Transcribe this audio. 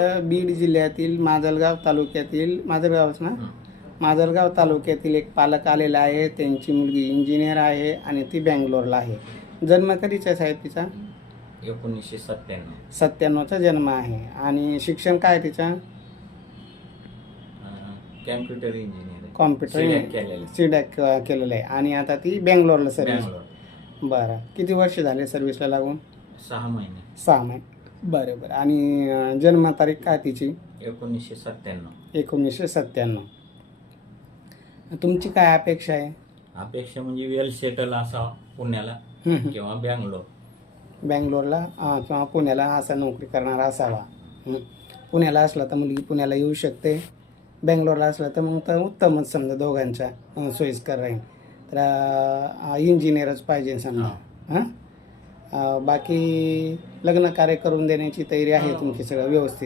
बीड जिल्ह्यातील माजलगाव ना, हं. माजलगाव तालुक्यातील एक पालक आलेला आहे. त्यांची मुलगी इंजिनियर आहे आणि ती बँगलोरला आहे. जन्म कधीचा आहे तिचा? 1997. 97चा जन्म आहे. आणि शिक्षण काय तिचा? कॅम्प्युटर इंजिनियर आहे. कॉम्प्युटर CDAC केलेलं. सीडॅक केलेलं आहे. आणि आता ती बँगलोरला सर्व्हिस. बँगलोर. बरं, किती वर्ष झाले सर्व्हिसला लागून? 6 महिने. 6 महिने. बरं बरं. आणि जन्मतारीख काय तिची? 1997. 1997. तुमची काय अपेक्षा आहे? अपेक्षा म्हणजे वेल सेटल असा पुण्याला किंवा बँगलोर. बँगलोरला किंवा पुण्याला असा नोकरी करणारा असावा. पुण्याला असला तर मुलगी पुण्याला येऊ शकते. बँगलोरला असला तर मग तर उत्तमच समजा, दोघांच्या सोयीस्कर राहील. तर इंजिनियरच पाहिजे समजा. बाकी लग्न कार्य करून देण्याची तयारी आहे तुमची, सगळं व्यवस्थित?